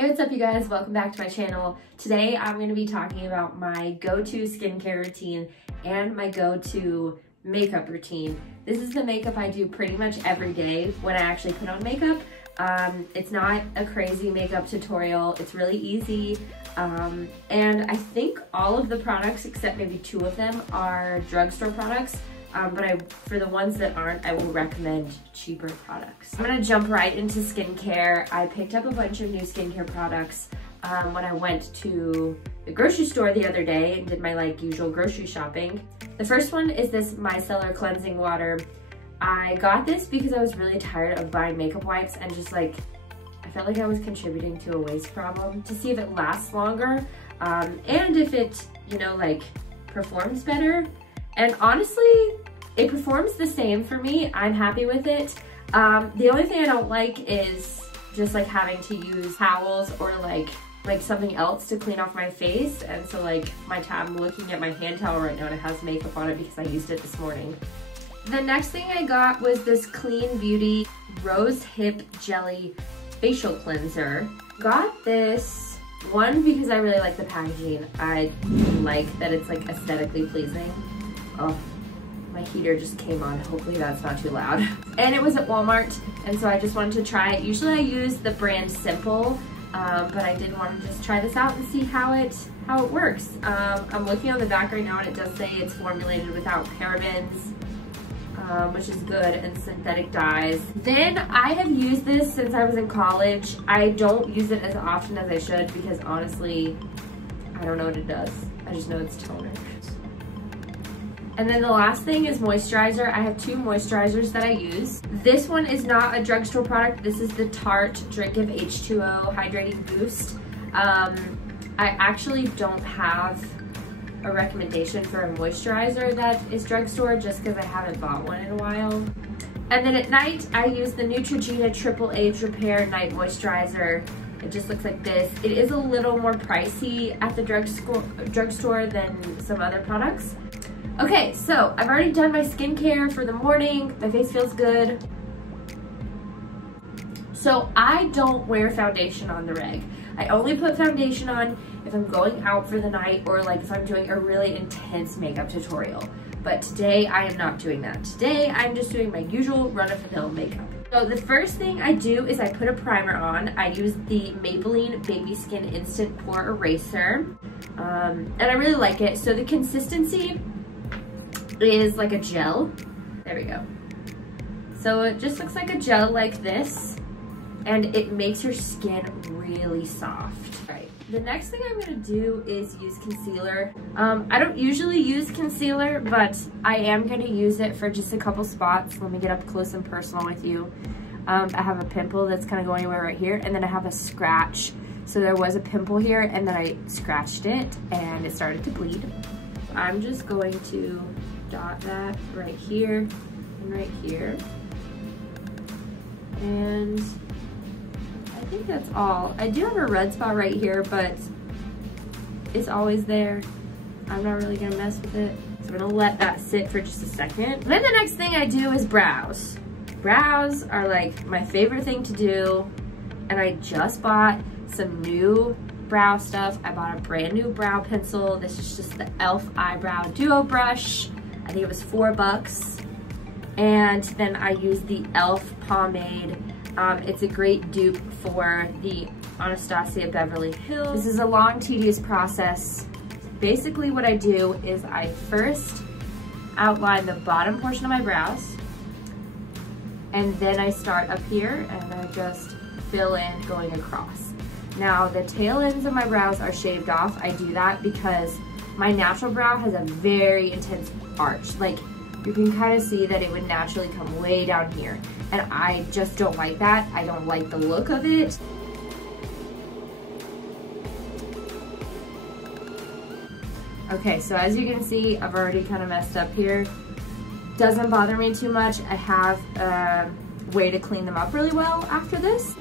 Hey, what's up you guys? Welcome back to my channel. Today I'm going to be talking about my go-to skincare routine and my go-to makeup routine. This is the makeup I do pretty much every day when I actually put on makeup. It's not a crazy makeup tutorial. It's really easy. And I think all of the products, except maybe 2 of them, are drugstore products. But for the ones that aren't, I will recommend cheaper products. I'm gonna jump right into skincare. I picked up a bunch of new skincare products when I went to the grocery store the other day and did my usual grocery shopping. The first one is this micellar cleansing water. I got this because I was really tired of buying makeup wipes and just I felt like I was contributing to a waste problem, to see if it lasts longer and if it, performs better. And honestly, it performs the same for me. I'm happy with it. The only thing I don't like is just having to use towels or something else to clean off my face. And so I'm looking at my hand towel right now and it has makeup on it because I used it this morning. The next thing I got was this Clean Beauty Rose Hip Jelly Facial Cleanser. Got this one because I really like the packaging. I like that it's aesthetically pleasing. Oh, my heater just came on. Hopefully that's not too loud. And it was at Walmart, and so I just wanted to try it. Usually I use the brand Simple, but I did want to just try this out and see how it works. I'm looking on the back right now and it does say it's formulated without parabens, which is good, and synthetic dyes. Then I have used this since I was in college. I don't use it as often as I should because honestly, I don't know what it does. I just know it's toner. And then the last thing is moisturizer. I have 2 moisturizers that I use. This one is not a drugstore product. This is the Tarte Drink of H2O Hydrating Boost. I actually don't have a recommendation for a moisturizer that is drugstore just because I haven't bought one in a while. And then at night, I use the Neutrogena Triple Age Repair Night Moisturizer. It just looks like this. It is a little more pricey at the drugstore than some other products. Okay, so I've already done my skincare for the morning. My face feels good. So I don't wear foundation on the reg. I only put foundation on if I'm going out for the night or if I'm doing a really intense makeup tutorial. But today I am not doing that. Today I'm just doing my usual run-of-the-mill makeup. So the first thing I do is I put a primer on. I use the Maybelline Baby Skin Instant Pore Eraser. And I really like it. So the consistency is like a gel. There we go. So it just looks like a gel like this, and it makes your skin really soft. All right, the next thing I'm gonna do is use concealer. I don't usually use concealer, but I am gonna use it for just a couple spots. Let me get up close and personal with you. I have a pimple that's kind of going away right here, and then I have a scratch. So there was a pimple here, and then I scratched it, and it started to bleed. I'm just going to dot that right here and right here. And I think that's all. I do have a red spot right here, but it's always there. I'm not really gonna mess with it. So I'm gonna let that sit for just a second. Then the next thing I do is brows. Brows are my favorite thing to do. And I just bought some new brow stuff. I bought a brand new brow pencil. This is just the e.l.f. Eyebrow Duo Brush. I think it was $4. And then I use the e.l.f. pomade. It's a great dupe for the Anastasia Beverly Hills. This is a long, tedious process. Basically what I do is I first outline the bottom portion of my brows, and then I start up here and I just fill in going across. Now the tail ends of my brows are shaved off. I do that because my natural brow has a very intense arch. You can kind of see that it would naturally come way down here. And I just don't like that. I don't like the look of it. Okay, so as you can see, I've already kind of messed up here. Doesn't bother me too much. I have a way to clean them up really well after this.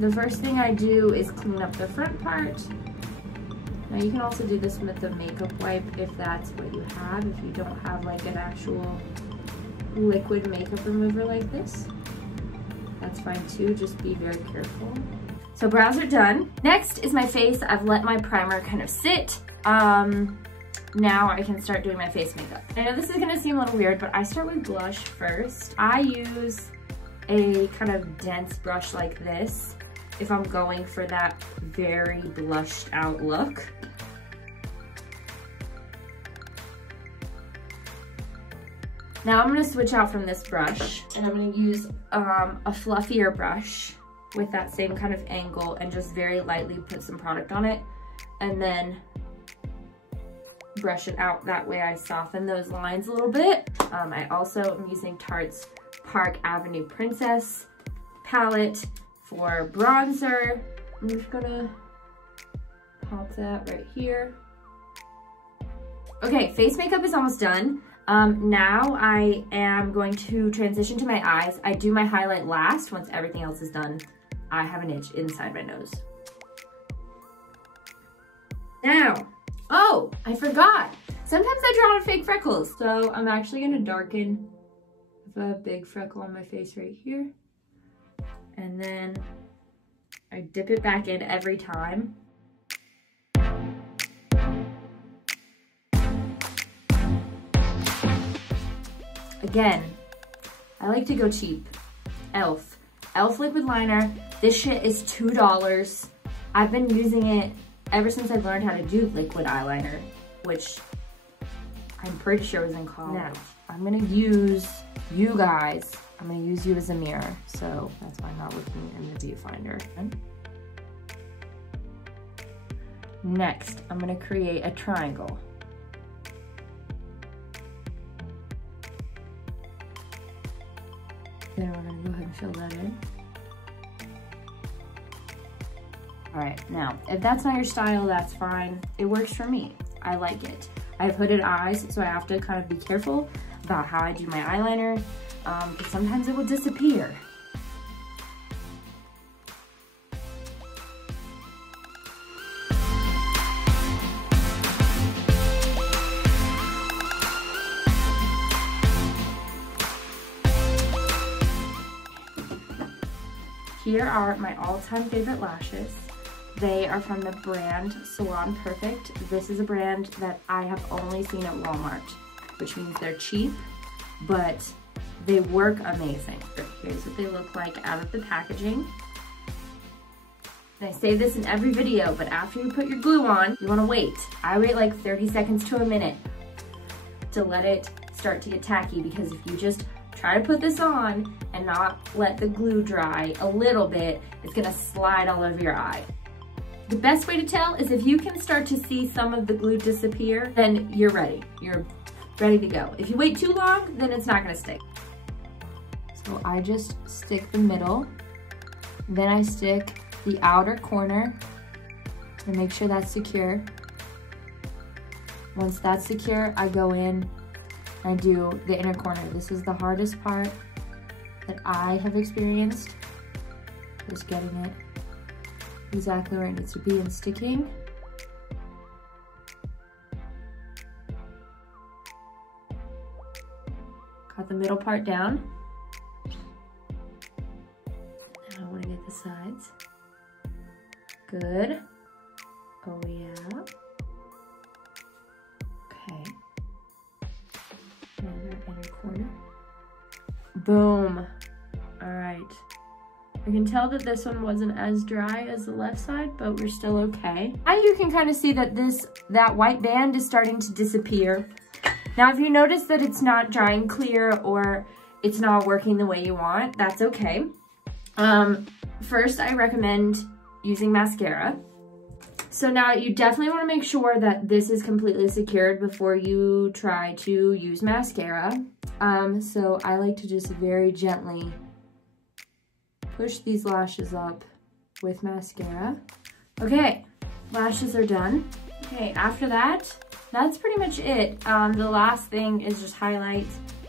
The first thing I do is clean up the front part. Now you can also do this with the makeup wipe if that's what you have, if you don't have an actual liquid makeup remover like this. that's fine too, just be very careful. So brows are done. Next is my face. I've let my primer kind of sit. Now I can start doing my face makeup. I know this is gonna seem a little weird, but I start with blush first. I use a kind of dense brush like this if I'm going for that very blushed out look. Now I'm gonna switch out from this brush and I'm gonna use a fluffier brush with that same kind of angle and just very lightly put some product on it and then brush it out. That way I soften those lines a little bit. I also am using Tarte's Park Avenue Princess palette for bronzer. I'm just gonna pop that right here. Okay, face makeup is almost done. Now I am going to transition to my eyes. I do my highlight last once everything else is done. I have an itch inside my nose. Now, oh, I forgot. Sometimes I draw on fake freckles. So I'm actually gonna darken a big freckle on my face right here. And then I dip it back in every time. Again, I like to go cheap. Elf liquid liner. This shit is $2. I've been using it ever since I learned how to do liquid eyeliner, which I'm pretty sure was in college. Now, I'm gonna use you guys. I'm gonna use you as a mirror, so that's why I'm not looking in the viewfinder. Next, I'm gonna create a triangle. Then we're gonna go ahead and fill that in. All right, now, if that's not your style, that's fine. It works for me. I like it. I have hooded eyes, so I have to kind of be careful about how I do my eyeliner, because sometimes it will disappear. Here are my all-time favorite lashes. They are from the brand Salon Perfect. This is a brand that I have only seen at Walmart, which means they're cheap, but they work amazing. Here's what they look like out of the packaging. And I say this in every video, but after you put your glue on, you wanna wait. I wait like 30 seconds to a minute to let it start to get tacky, because if you just try to put this on and not let the glue dry a little bit, it's gonna slide all over your eye. The best way to tell is if you can start to see some of the glue disappear, then you're ready. You're ready to go. If you wait too long, then it's not gonna stick. So I just stick the middle, then I stick the outer corner and make sure that's secure. Once that's secure, I go in and do the inner corner. This is the hardest part that I have experienced, just getting it exactly where it needs to be and sticking. Got the middle part down. Now I want to get the sides. Good. Oh yeah. Okay. And our inner corner. Boom. All right. I can tell that this one wasn't as dry as the left side, but we're still okay. Now you can kind of see that that white band is starting to disappear. Now, if you notice that it's not drying clear or it's not working the way you want, that's okay. First, I recommend using mascara. So now you definitely want to make sure that this is completely secured before you try to use mascara. So I like to just very gently push these lashes up with mascara. Okay, lashes are done. Okay, after that, that's pretty much it. The last thing is just highlight.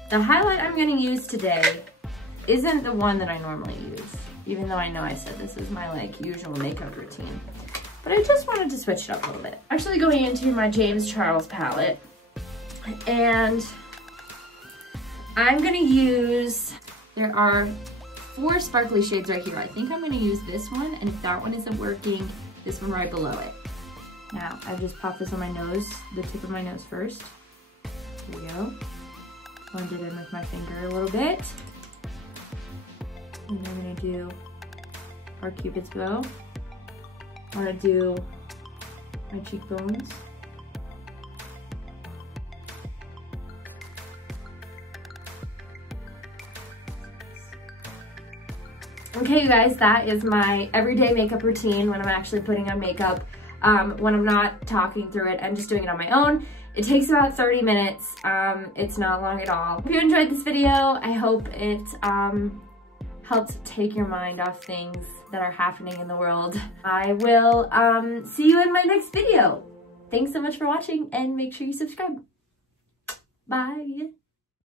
The highlight I'm gonna use today isn't the one that I normally use, even though I know I said this is my like usual makeup routine. But I just wanted to switch it up a little bit. Actually going into my James Charles palette, and I'm gonna use, there are 4 sparkly shades right here. I think I'm gonna use this one, and if that one isn't working, this one right below it. Now, I've just popped this on my nose, the tip of my nose first. Here we go. Blend it in with my finger a little bit. And I'm gonna do our Cupid's bow. I wanna do my cheekbones. Okay, you guys, that is my everyday makeup routine when I'm actually putting on makeup. When I'm not talking through it and just doing it on my own. It takes about 30 minutes. It's not long at all. If you enjoyed this video, I hope it helped take your mind off things that are happening in the world. I will see you in my next video. Thanks so much for watching, and make sure you subscribe. Bye.